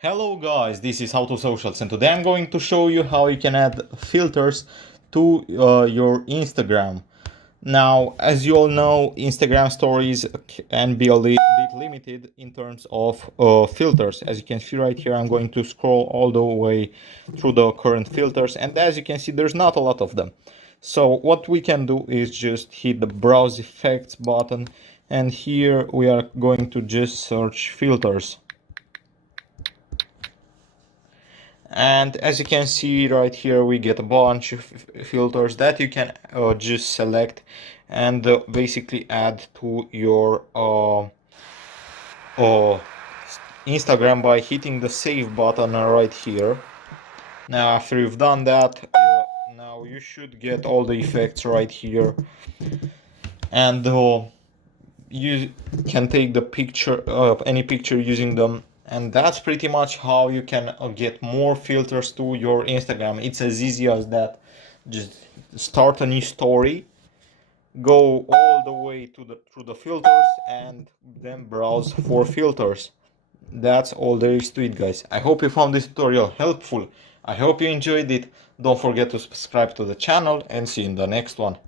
Hello guys, this is How to Socials, and today I'm going to show you how you can add filters to your Instagram. Now, as you all know, Instagram Stories can be a bit limited in terms of filters. As you can see right here, I'm going to scroll all the way through the current filters, and as you can see, there's not a lot of them. So what we can do is just hit the Browse Effects button, and here we are going to just search filters. And as you can see right here, we get a bunch of filters that you can just select and basically add to your Instagram by hitting the save button right here. Now after you've done that, now you should get all the effects right here, and you can take the picture of any picture using them, and that's pretty much how you can get more filters to your Instagram. It's as easy as that. Just start a new story, go all the way to the through the filters, and then browse for filters. That's all there is to it, guys. I hope you found this tutorial helpful. I hope you enjoyed it. Don't forget to subscribe to the channel, and see you in the next one.